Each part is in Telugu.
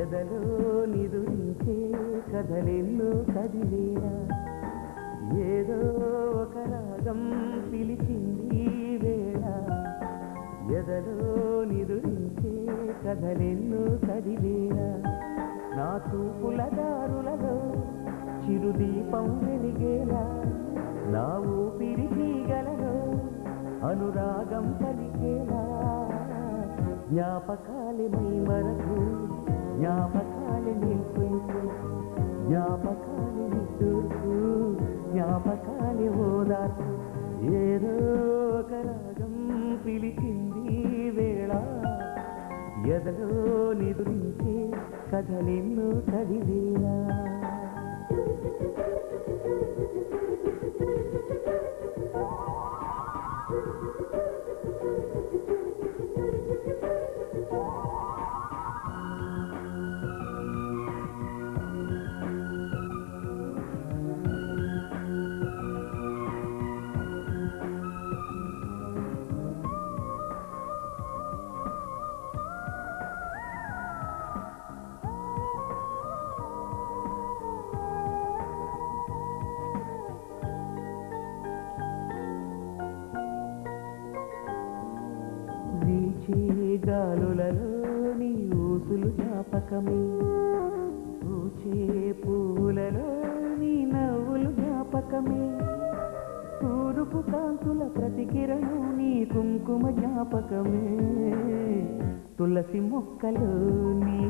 ఎదలో నిదురించే కథలెన్నో కదిలేనా ఏదో ఒక రాగం పిలిచింది వేళ ఎదలో నిదురించే కథలెన్నో కదిలేనా నా చూపుల దారులలో చిరుదీపం వెలిగేలా నా ఊపిరి తీగలలో అనురాగం పలికేలా జ్ఞాపకాలే మై మరకు జ్ఞాపకాలే నిల్కొల్పు జ్ఞాపకాలే నిట్టూర్పు జ్ఞాపకాలే ఓదార్పు ఏదో ఒక రాగం పిలిచింది వేళ ఎదలో నిదురించే కథలెన్నో కదిలేనా గాలులలో నీ ఊసులు జ్ఞాపకమే పూచే పూలలో నీ నవ్వులు జ్ఞాపకమే తూరుపు కాంతుల ప్రతికిరణం నీ కుంకుమ జ్ఞాపకమే తులసి మొక్కలో నీ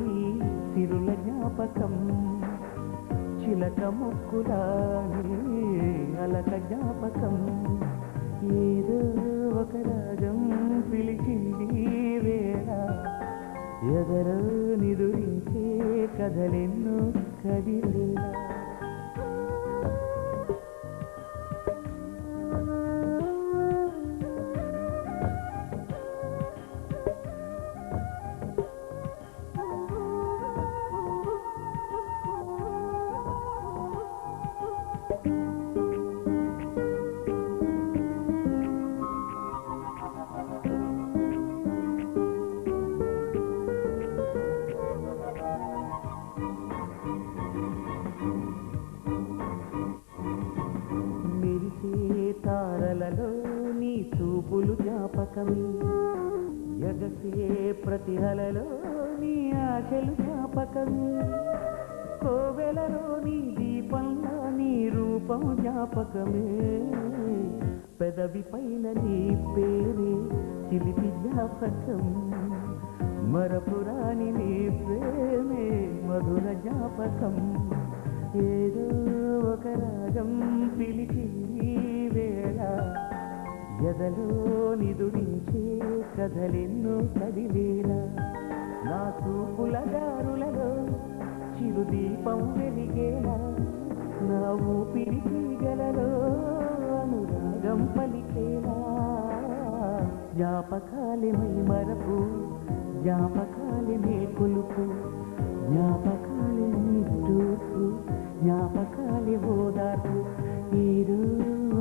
సిరుల జ్ఞాపకం చిలక మొక్కులా అలక జ్ఞాపకం ఏదో ఒక రాగం పిలిచింది వేళ ఎదరో నిదురించే కథలెన్నో కదిలేలా తారలలో నీ చూపులు జ్ఞాపకమే ఎగసే ప్రతి హలలో నీ ఆశలు జ్ఞాపకమే కోవెలలో నీ దీపంలో నీ రూపం జ్ఞాపకమే పెదవి పైన నీ పేరే చిలిపి జ్ఞాపకం మరపురాని నీ ప్రేమే మధుర జ్ఞాపకం ఏదో ఒక రాగం పిలిచింది వేళ ఎదలో నిదురించే కథలెన్నో కదిలేలా నా చూపుల దారులలో చిరుదీపం వెలిగేలా నా ఊపిరి తీగలలో అనురాగం పలికేలా జ్ఞాపకాలే మై మరపు జ్ఞాపకాలే నే కొలుపు జ్ఞాపకాలే నిట్టూర్పు జ్ఞాపకాలే ఓదార్పు ఏదో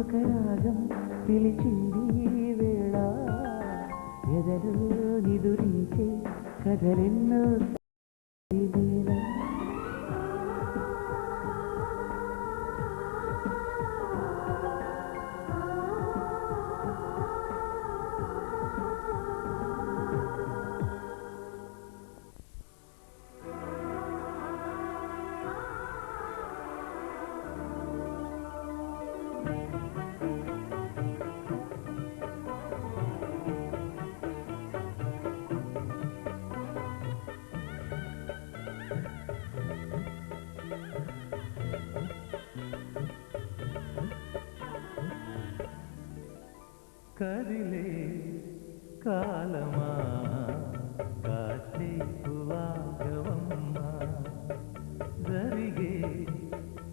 ఒక రాగం పిలిచింది వేళ ఎదలో నిదురించే కథలెన్నో కదిలేలా కదిలే కాలమా కాసేపు ఆగవమ్మా జరిగే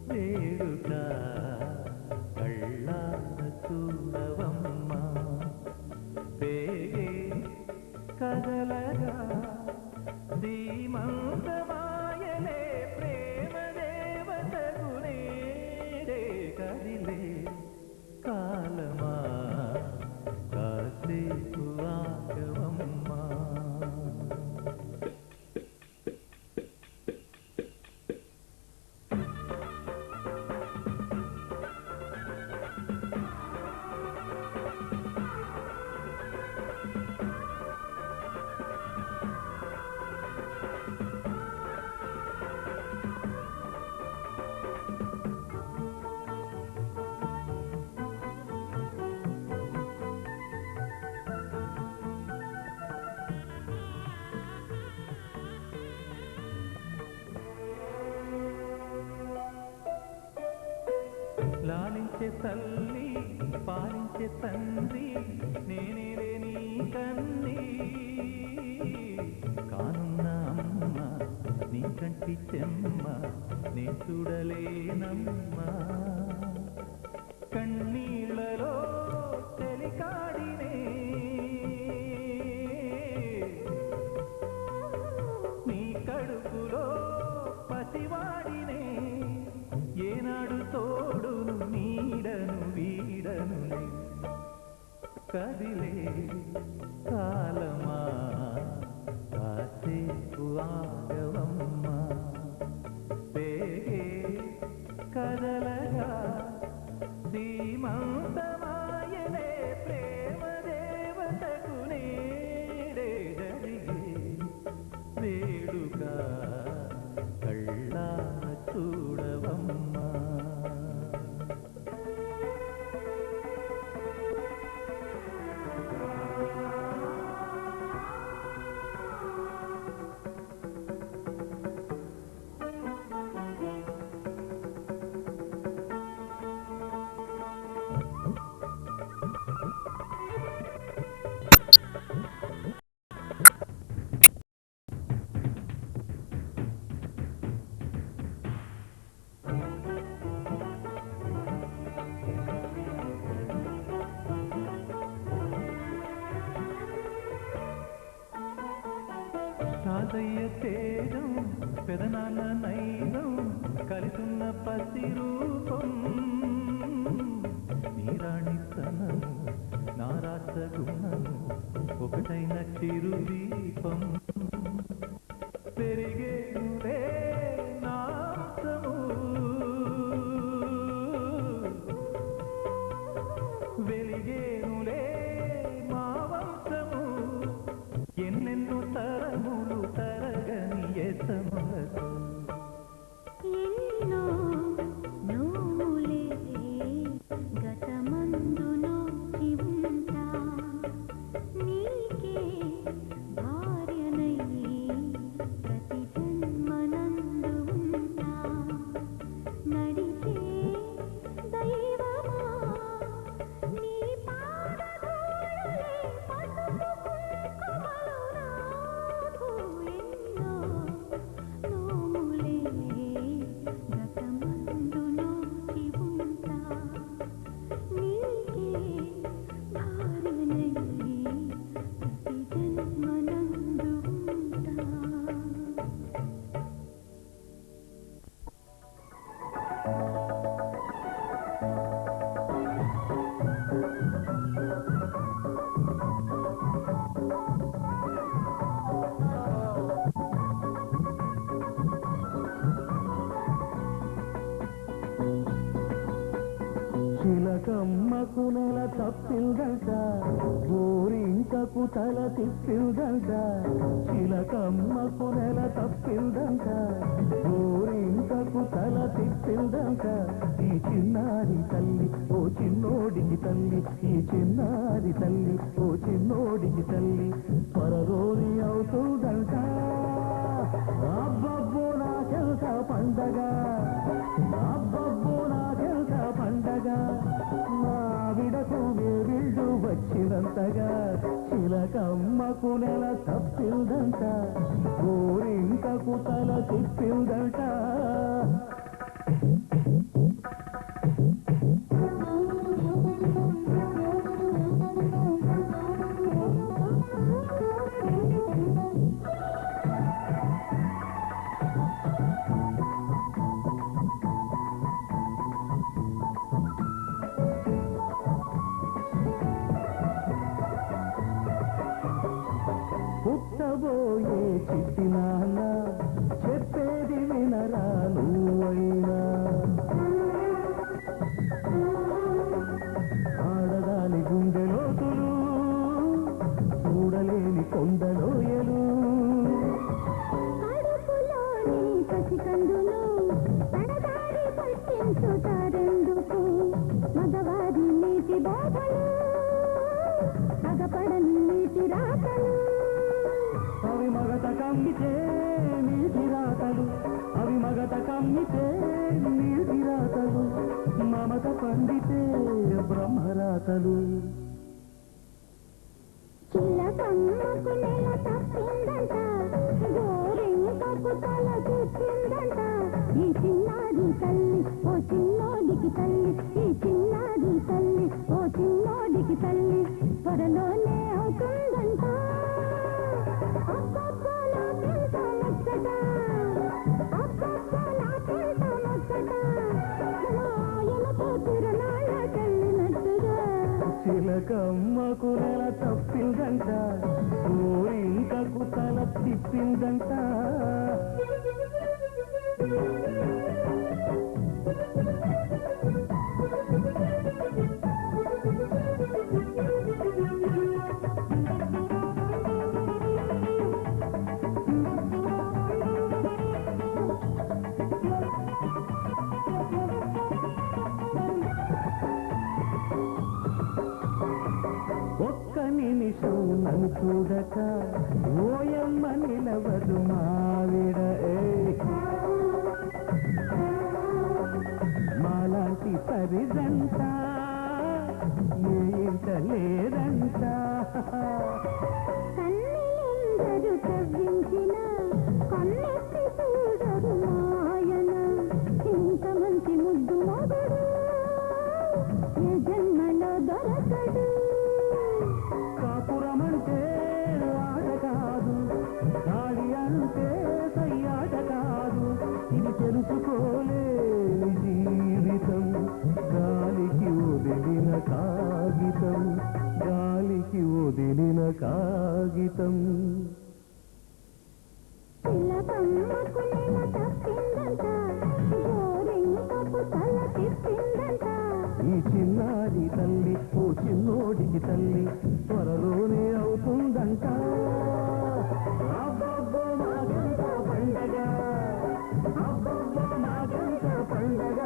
వేడుక కళ్ళార చూడవమ్మా పేగే కదలగా ధీమంతమాయలే ప్రేమ దేవత గుణేడే కదిలే కాలమా కాసేపు ఆగవమ్మా. లాలించే తల్లి పాలించే తండ్రి నేనేలే నీ కన్ని కానున్న అమ్మ నీ కంటి చెమ్మ నే చూడలేనమ్మా కన్నీళ్ళలో చెలికాడినే నీ కడుపులో పసివాడినే ఏనాడు తోడును నీడను వీడను కదిలే కాలమా కాసేపు ఆగవమ్మా పేగే కదలగా ధీమంతమాయనే ప్రేమ దేవతకు నేడే జరిగే వేడుక కళ్ళా చూడవమ్మా తాతయ్య తేజం పెదనాన్న నైనం కలిసున్న పసి రూపం నీరాణి తనము నారాస గుణము ఒకటైన చిరు దీపం పెరిగేనులే నాసము వెలిగేనులే మా వంశము ఎన్నెన్నో తరములు తరగని ఎసములతో ఎన్నో నోములే గతమందు నోచి ఉంటా నీకే భార్యనై ప్రతి జన్మనందు ఉంటా నడిచే దైవమా నీ పాదధూళిలే పసుపు కుంకుమలు నాకు ఎన్నో నోములే గతమందు నోచి ఉంటా నీకే భార్యనై ప్రతి జన్మనందు ఉంటా చిలకమ్మకు నెల తప్పిందంట గోరింకకు తల తిప్పిందంట చిలకమ్మకు నెల తప్పిందంట గోరింకకు తల తిప్పిందంట ఈ చిన్నారి తల్లి ఓ చిన్నోడికి తల్లి ఈ చిన్నారి తల్లి ఓ చిన్నోడికి తల్లి త్వరలోని అవుతుందంట అబ్బబ్బో నాకెంత పండగ అబ్బబ్బో నాకెంత పండగ నావిడకు వేవిళ్ళు వచ్చినంతగా చిలకమ్మకు నెల తప్పిందంట గోరింకకు తల తిప్పిందంట పుట్టబోయే చిట్టి నాన్న చెప్పేది వినరా నువ్వైనా ఆడదాని గుండె లోతులు చూడలేని కొండలోయలు కడుపులోని పసికందులు తడదారి పట్టించుతారెందుకు మగవారి నీటి బాధలు అగపడని నీటి రాకలు అవి మగత కమ్మితే నీటి రాతలు అవి మగత కమ్మితే నీటి రాతలు మమత పండితే బ్రహ్మరాతలు చిలకమ్మకు నెల తప్పిందంట గోరింకకు తల తిప్పిందంట ఈ చిన్నారి తల్లి ఓ చిన్నోడికి తల్లి ఈ చిన్నారి తల్లి ఓ చిన్నోడికి తల్లి త్వరలోనే అవుతుందంట అబ్బబ్బా నాకెంత ముచ్చట అబ్బబ్బా నాకెంత ముచ్చట ఆయనతో తిరునాళ్ళ చెల్లినట్టుగా చిలకమ్మకు నెల తప్పిందంట గోరింకకు తల తిప్పిందంట ఒక్క నిమిషం నన్ను చూడక ఓయమ్మ నిలవదు మావిడ మాలాంటి సరిదంట ఏంట లేదంట కన్నెందరు తవ్వించిన కన్నెత్తి చూడరు మాయన ఇంత మంచి ముద్దు మొదడు ఏ జన్మలో దొరకడు కాపురమంటే ఆట కాదు గాడి అంటే సయ్యాట కాదు ఇది తెలుసుకోలేని జీవితం గాలికి వదిలిన కాగితం గాలికి వదిలిన కాగితం చిలకమ్మకు నెల తప్పిందంట గోరింకకు తల తిప్పిందంట ఈ చిన్నారి తల్లి ఓ చిన్నోడికి తల్లి త్వరలోనే అవుతుందంట అబ్బబ్బో నాకెంత పండగ అబ్బబ్బో నాకెంత పండగ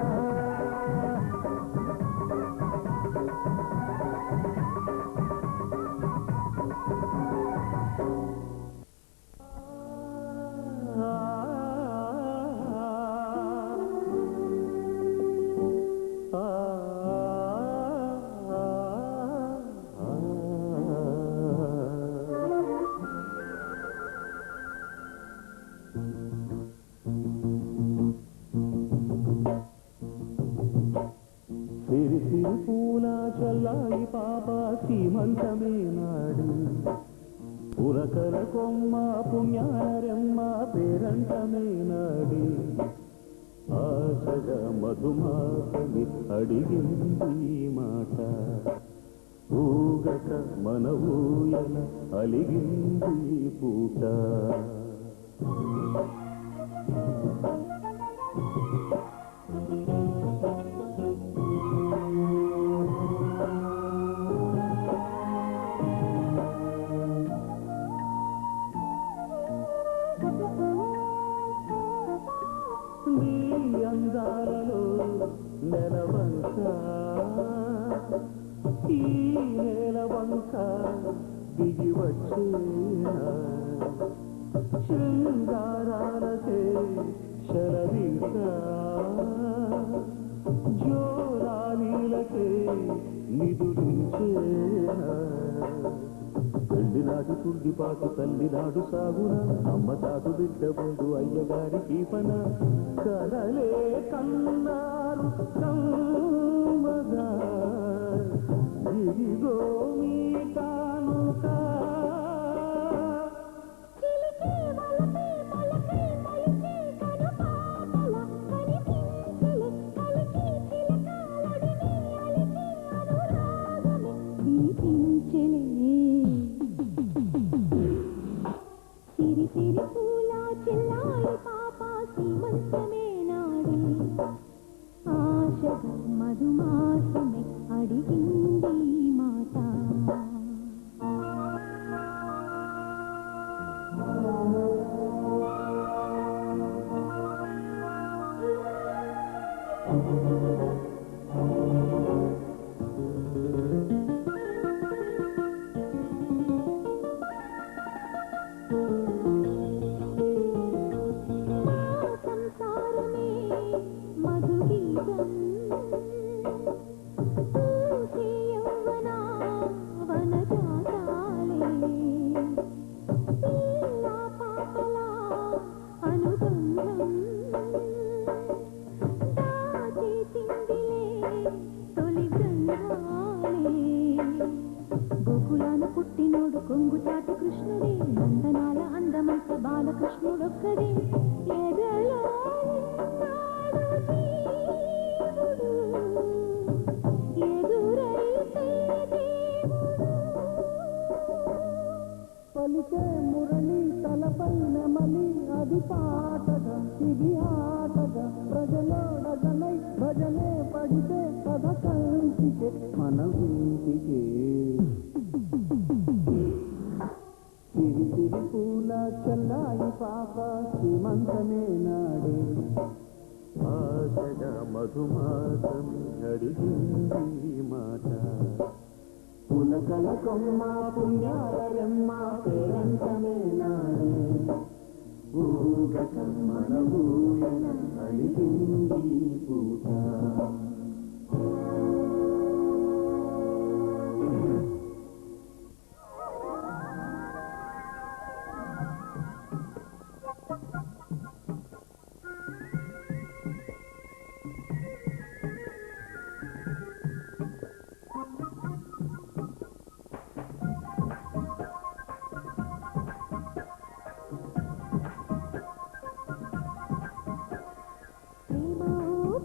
సిరి సిరి పూల చల్లాయి పాప సీమంతమే నాడు పులకల కొమ్మ పుణ్యారెమ్మ పేరంటమే నాడి ఆశగా మధుమాసని అడిగింది ఈ మాట ఊగక మన ఊయల అలిగింది ఈ పూట అందాలలో నెలవంక ఈ నెలవంక దిగి వచ్చేనా శృంగారాలకే శరదింక జోరాలీలకే నిదురించేనా పెళ్లినాడు తుల్లిపాటు తల్లినాడు సాగున అమ్మ తాటు బిడ్డబోడు అయ్యగారికి పన కలలే కన్నారు కమ్మగా ఇదిగో మీ కానుక సిరి సిరి పూల చెల్లాయి పాప సీమంతమే నాడు ఆశగా మధుమాసమే అడిగింది మాట బాలుడు కొంగుచాటి కృష్ణుడే నందనాల అందమంత బాలకృష్ణుడొక్కడే ఎదలో ఉన్నాడు జీవుడు ఎదురైతే దేవుడు పలికే మురళి తలపైన మలి అది పాటగా ఇది ఆటగా ప్రజలోడగనై భజనే పడితే కథ కంటికే మన ఇంటికే సిరి సిరి పూల చల్లాయి పాప శ్రీమంతమే నాడే ఆశగా మధుమాసం అడిగింది మాట పులకల కొమ్మ పుణ్యాల రెమ్మ పేరంతమే నాడే ఊగక మన ఊయల అలిగింది పూట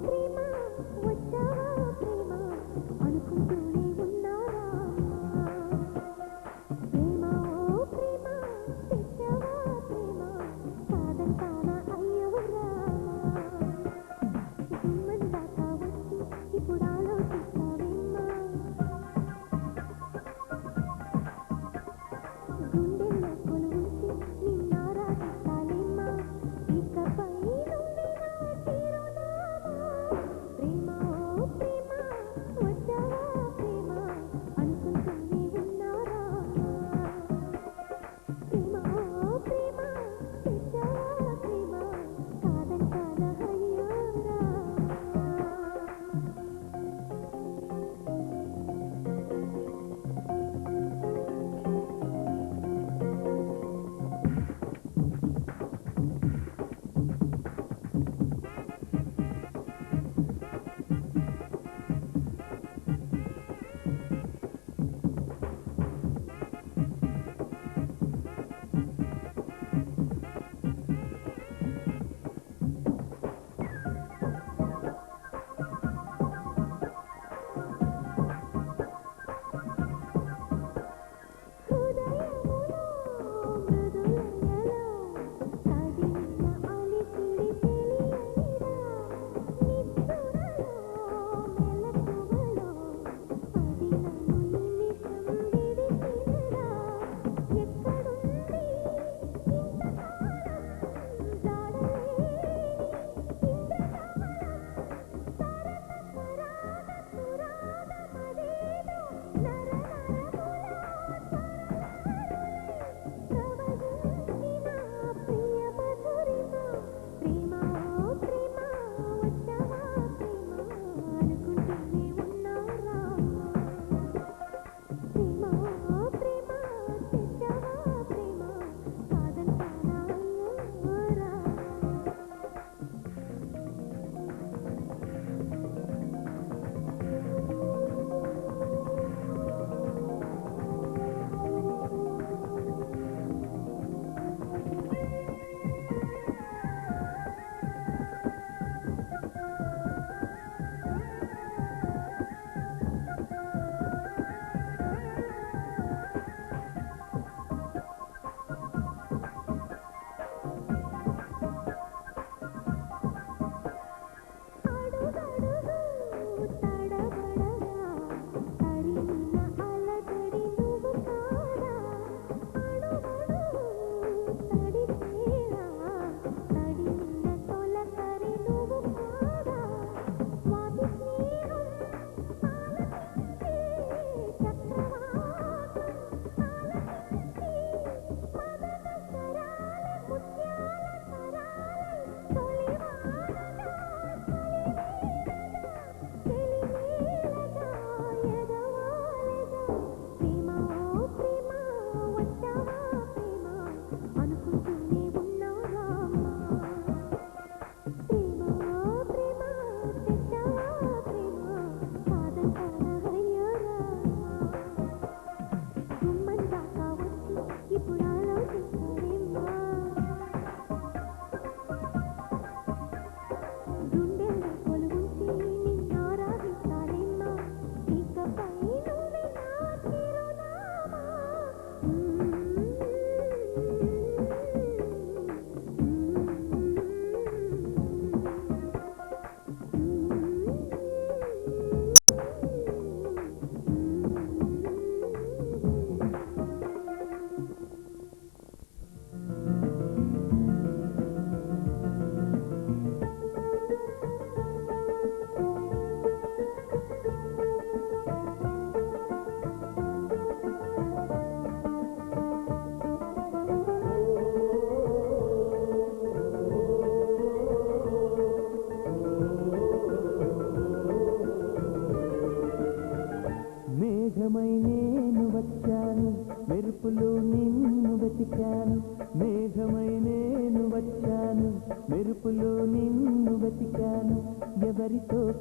ప్రేమ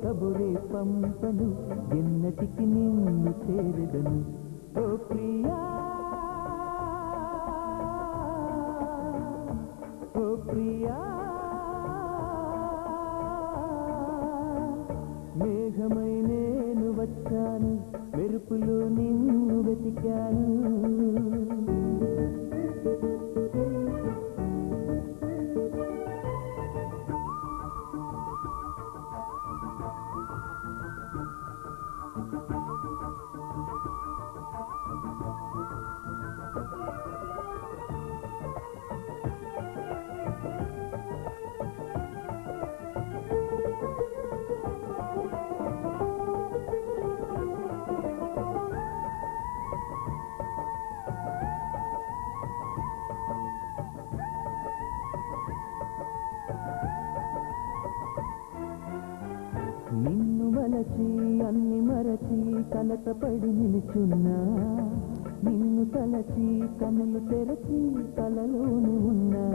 కబురే పంపను ఎన్నటికి నిన్ను చేరెదను ఓ ప్రియా ఓ ప్రియా మేఘమై నేను వచ్చాను మెరుపులో నిన్ను వెతికాను నిన్ను వలచి అన్ని మరచి కలతపడి నిలుచున్నా నిన్ను తలచి కనులు తెరచి కలలోని ఉన్నా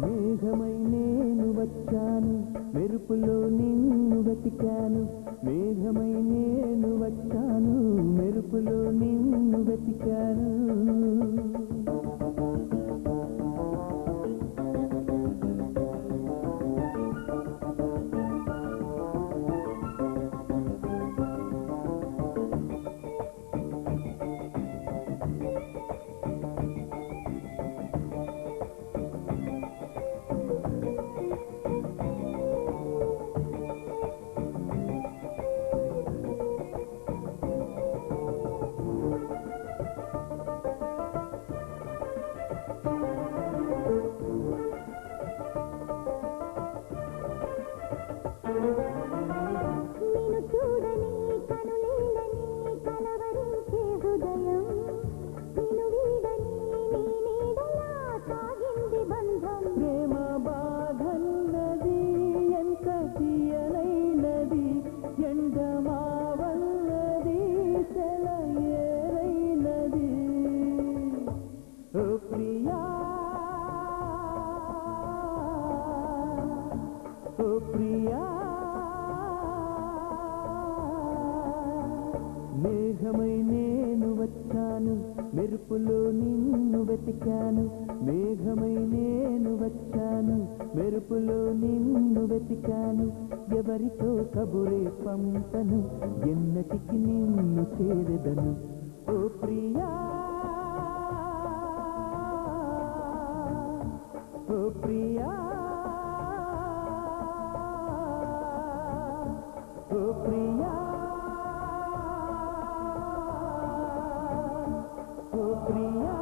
మేఘమై నేను వచ్చాను మెరుపులో నిన్ను వెతికాను మేఘమై నేను వచ్చాను మెరుపులో నిన్ను వెతికాను మేఘమై నేను వచ్చాను మెరుపులో నిన్ను వెతికాను మేఘమై నేను వచ్చాను మెరుపులో నిన్ను వెతికాను ఎవరితో కబురే పంపను ఎన్నటికి నిన్ను చేరెదను ఓ ప్రియా ఓ ప్రియా ఓ ప్రియా ఓ ప్రియా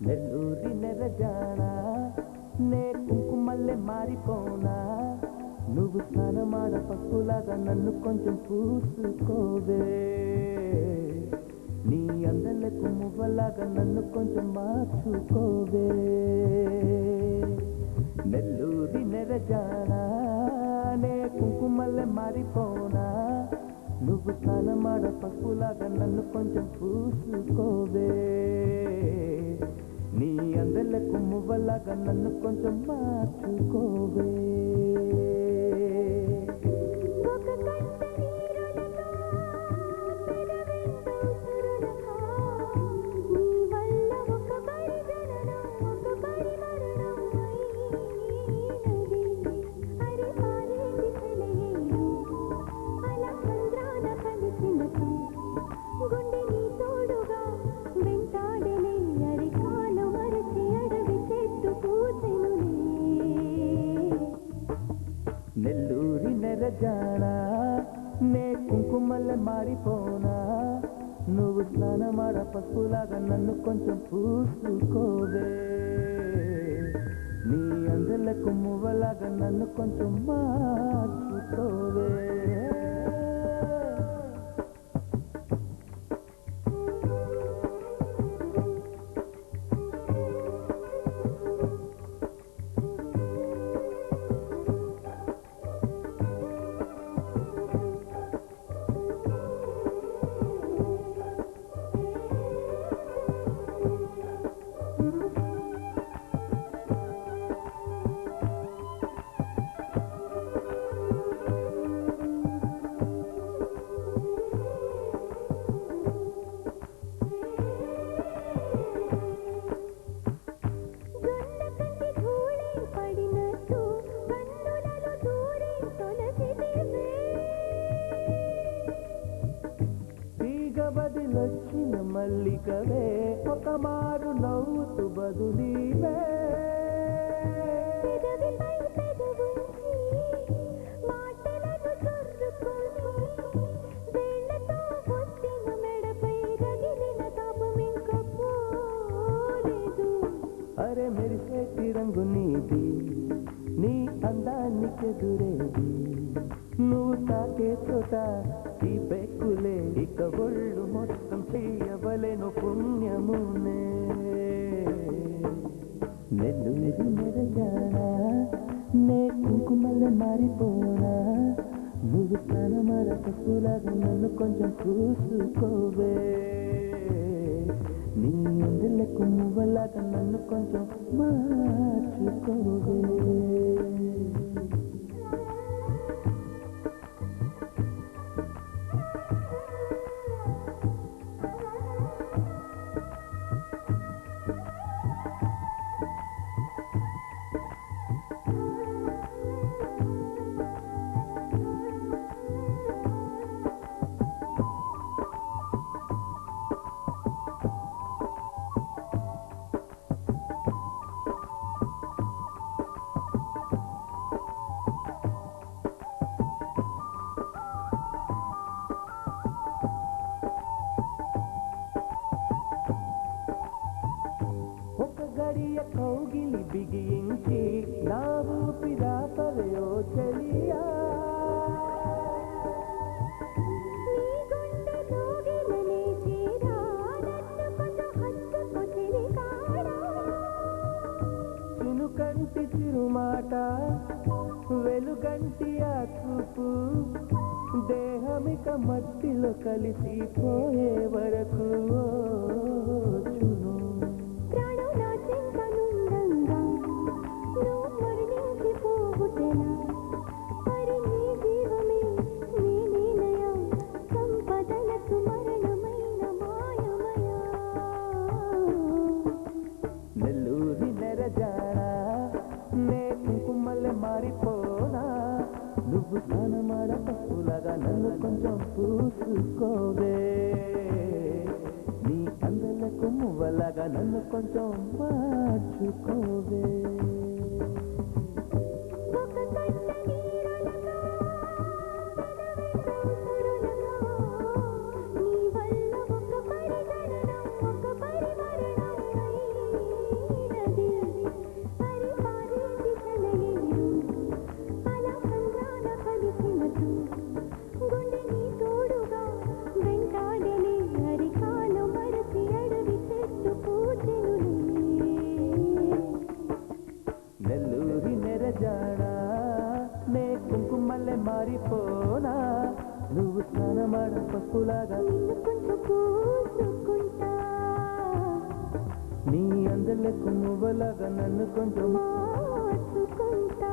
నెల్లూరి నెరజానా నే కుంకుమల్లె మారిపోనా నువ్వు స్నానమాడ పప్పులాగా నన్ను కొంచెం పూసుకోవే నీ అందలకు మువ్వలాగా నన్ను కొంచెం మార్చుకోవే నెల్లూరి నెరజానా నే కుంకుమల్లె మారిపోనా నువ్వు స్నానమాడ పప్పులాగా నన్ను కొంచెం పూసుకోవే నీ అందలకు మువ్వలాగా నన్ను కొంచెం మార్చుకోవే గుండె నీతో నెరజానా నే కుంకుమల్లె మారిపోనా నువ్వు స్నానమాడ పసుపులాగా నన్ను కొంచెం పూసుకోవే నీ అందలకు మువ్వలాగా నన్ను కొంచెం మార్చుకోవే బదిలొచ్చిన మల్లికవే ఒక మారు నవ్వుతూ బదులీవే అరే మెరిసేటి రంగు నీది నీ అందానికి ఎదురేది నువ్వు తాకే చోట ఈ పెక్కులే ఇక ఒళ్ళు మొత్తం చేయవలెను పుణ్యమునే నెల్లూరి నెరజానా నే కుంకుమల్లె మారిపోనా నువ్వు స్నానమాడ పసుపులాగా నన్ను కొంచెం చూసుకోవే నీ అందలకు మువ్వలాగా నన్ను కొంచెం మార్చుకోవే గడియ కౌగిలి బిగించి నా ఊపిరాపరయో చెలియా చినుకంటి చిరుమాట వెలుగంటి ఆ చూపు దేహమిక మట్టిలో కలిసిపోయే వరకు నెల్లూరి నెరజానా నే కుంకుమల్లె మారిపోనా నువ్వు స్నానమాడ పసుపులాగా నన్ను కొంచెం పూసుకోవే నీ అందలకు మువ్వలాగా నన్ను కొంచెం మార్చుకోవే కుంకుమల్లె మారిపోనా నువ్వు స్నానమాడ పసుపులాగా కొంచెం పూసుకుంటా నీ అందలకు నువ్వలాగా నన్ను కొంచెం మార్చుకుంటా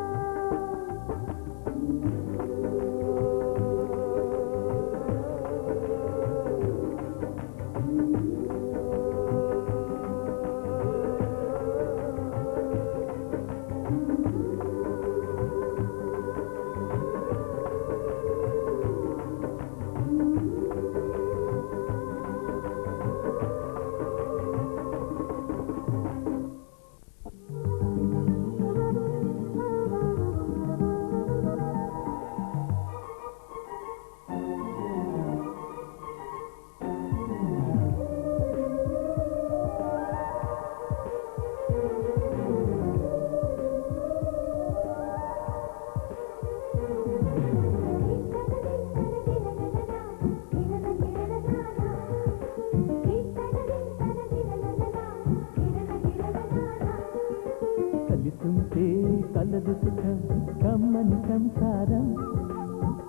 కలదు సుఖం కమ్మని సంసారం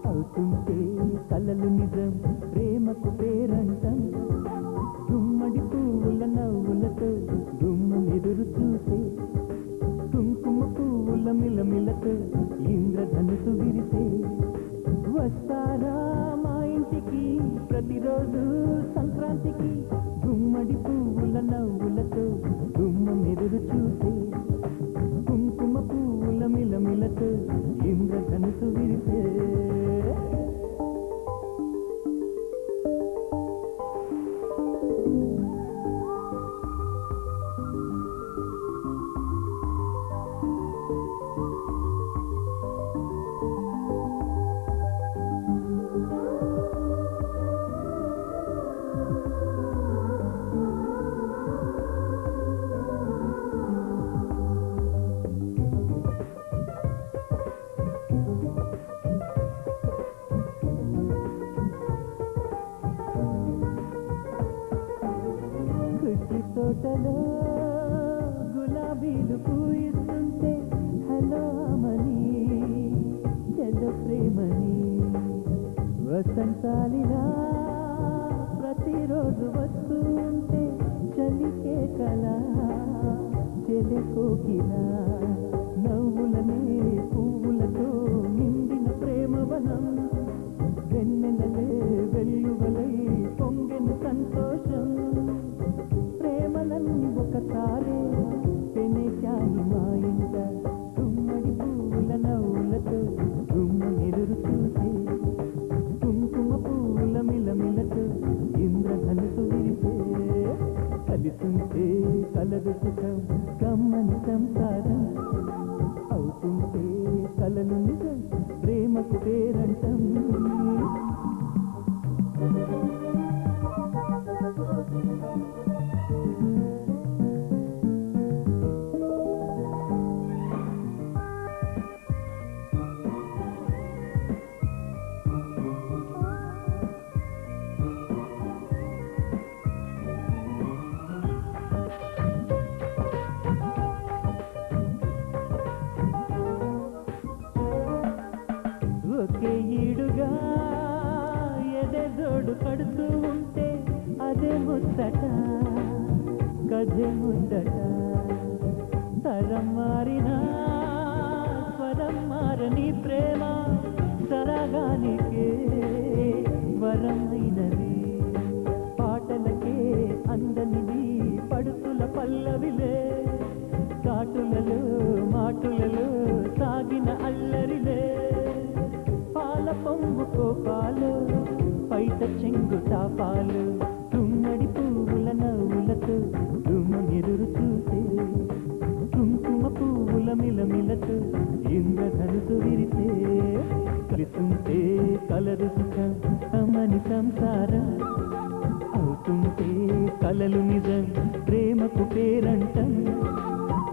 అవుతుంటే కలలు నిజం ప్రేమకు పేరంటం గుమ్మడి పువ్వుల నవ్వులతో గుమ్మనెదురు చూసే కుంకుమ పువ్వుల మిలమిలతో ఇంద్రధనుసు విరిసే వస్తారా మా ఇంటికి ప్రతిరోజు సంక్రాంతికి గుమ్మడి పువ్వుల నవ్వులతో గుమ్మనెదురు చూసే కుంకుమ పువ్వుల మిలమిలతో ఇంద్రధనుసు విరిసే తోటలో గులాబీలు పూయిస్తుంటే హలో అమని చెల్ల ప్రేమని వసంతాలిలా ప్రతిరోజు వస్తూ ఉంటే చలికే కళ చెలి కోకిలా నవ్వులనే పువ్వులతో నిండిన ప్రేమవనం వెన్నెలలే వెల్లువలై పొంగిన సంతోషం ప్రేమలన్నీ ఒకసారి పెనేశాయి మా ఇంట గుమ్మడి పువ్వుల నవ్వులతో గుమ్మెదురు చూసే కుంకుమ పువ్వుల మిలమిలతో ఇంద్రధనుసు విరిసే కలిసుంటే కలదు సుఖం కమ్మని సంసారం అవుతుంటే కలలు నిజం ప్రేమకు పేరంటం ఒకే ఈడుగా ఎదే జోడు కడుతూ ఉంటే అదే ముద్దట కథే ముద్దట తరం మారినా స్వరం మారని ప్రేమ సరగానికే వరమైనది పాటలకే అందనిది పడుతుల పల్లవిలే కాటులలో మాటులలో సాగిన అల్లరిలే పాల పొంగు కోపాలు పైట చెంగు తాపాలు గుమ్మడి పువ్వుల నవ్వులతో గుమ్మెదురు చూసే కుంకుమ పువ్వుల మిలమిలతో ఇంద్రధనుసు విరిసే కలిసుంటే కలదు సుఖం అమ్మని సంసారం అవుతుంటే కలలు నిజం ప్రేమకు పేరంటం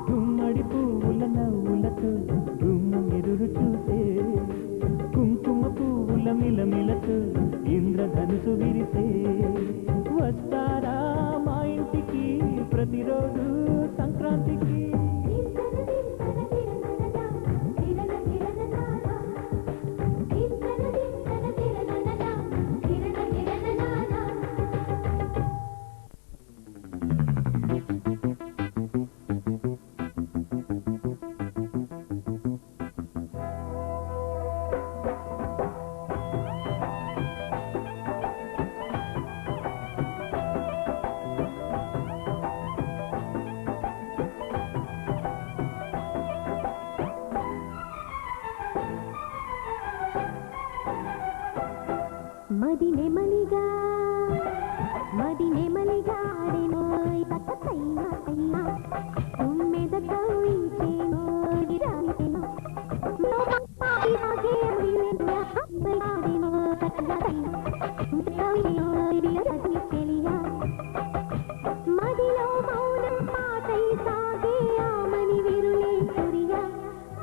గుమ్మడి పువ్వుల నవ్వులతో గుమ్మెదురు చూసే కుంకుమ పువ్వుల మిలమిలతో ఇంద్రధనుసు విరిసే వస్తారా మా ఇంటికి ప్రతిరోజు సంక్రాంతికి మది నెమలిగా ఆడెనోయ్ తట్టయ్యా అయ్యా ఉమ్మెద కవిచేనో విరాలితేనో లోపాటి ఆగే విలేంద్ర ఆడెనో తట్టయ్యా కవియో విలరసి చెలియా మదిలో మౌనం పాటై సాగే ఆమని విరులే కురియా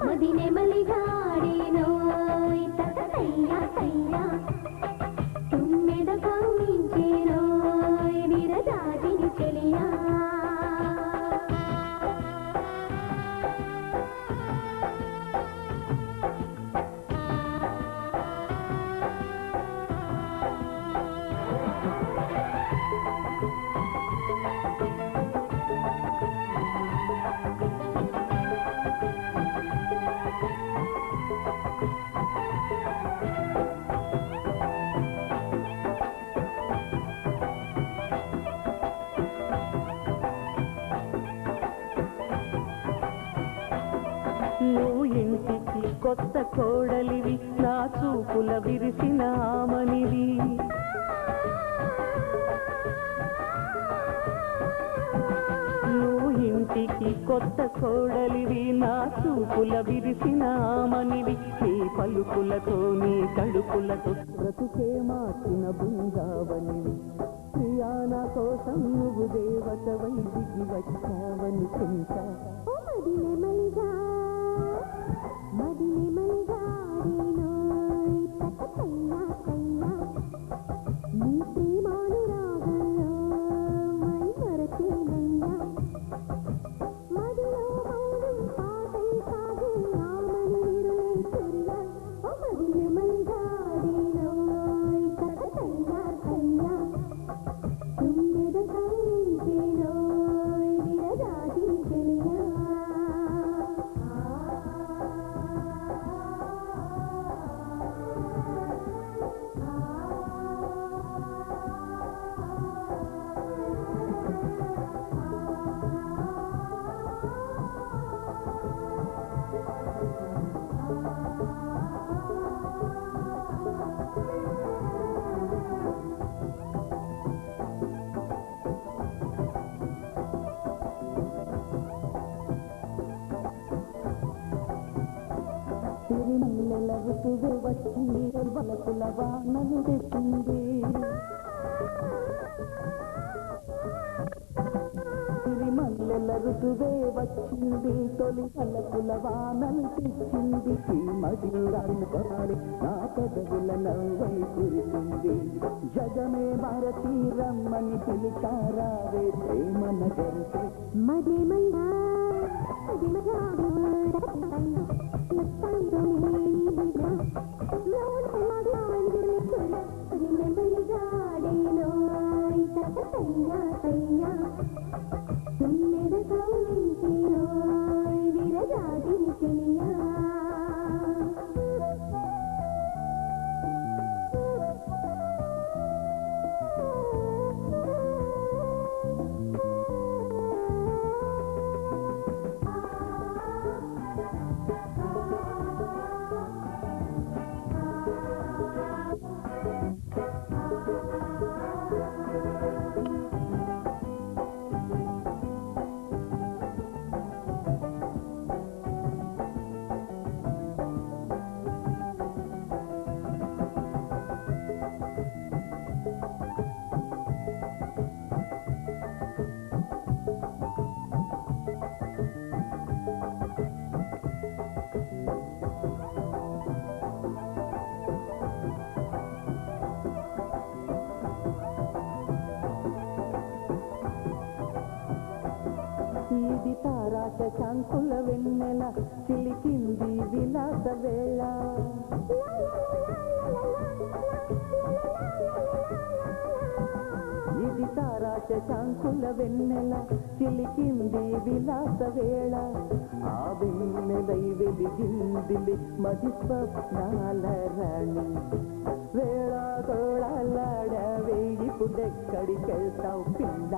మది నెమలిగా ఆడెనోయ్ తట్టయ్యా అయ్యా तुम मेरा నువ్వు ఇంటికి కొత్త కోడలివి నా చూపుల విరిసిన ఆమనివి నువ్వు ఇంటికి కొత్త కోడలివి నా చూపుల విరిసిన ఆమనివి నీ పలుకులతో నీ కడుపులతో బ్రతుకే మార్చిన బృందావనివి ప్రియా నా కోసం నువ్వు దేవతవై దిగి వచ్చావనుకుంటా నీ ప్రేమానురాగంలో మై మరచేనయ్యా మదిలో మౌనం పాటై సాగే ఆమని విరులే సూర్య ఓ మదిలే మలిగాడేనో కథయ్యా కయ్యా తుమ్మెద కౌలించేనో విరజాతి చెలియా సిరిమల్లెల ఋతువు వచ్చి బలకుల వానలు తెచ్చింది సిరిమల్లెల ఋతువే వచ్చింది తొలి బలకుల వానలు తెచ్చింది మదిరాని కొనాలి నా పెదవుల నవ్వై కురిసింది జగమే మరచి రమ్మని పిలిచారావే ప్రేమ నగరికే మదే మైనా ఇది తారాశ శాంకుల వెన్నెల చిలికింది విలాస వేళ ఇది తారాశ శాంకుల వెన్నెల చిలికింది విలాస వేళ ఆ వెన్నెలై వెలిగిందిలి మది స్వప్నాల రాణి వేళ తోళాలాడవే ఇప్పుడెక్కడికెళ్తావు పిల్ల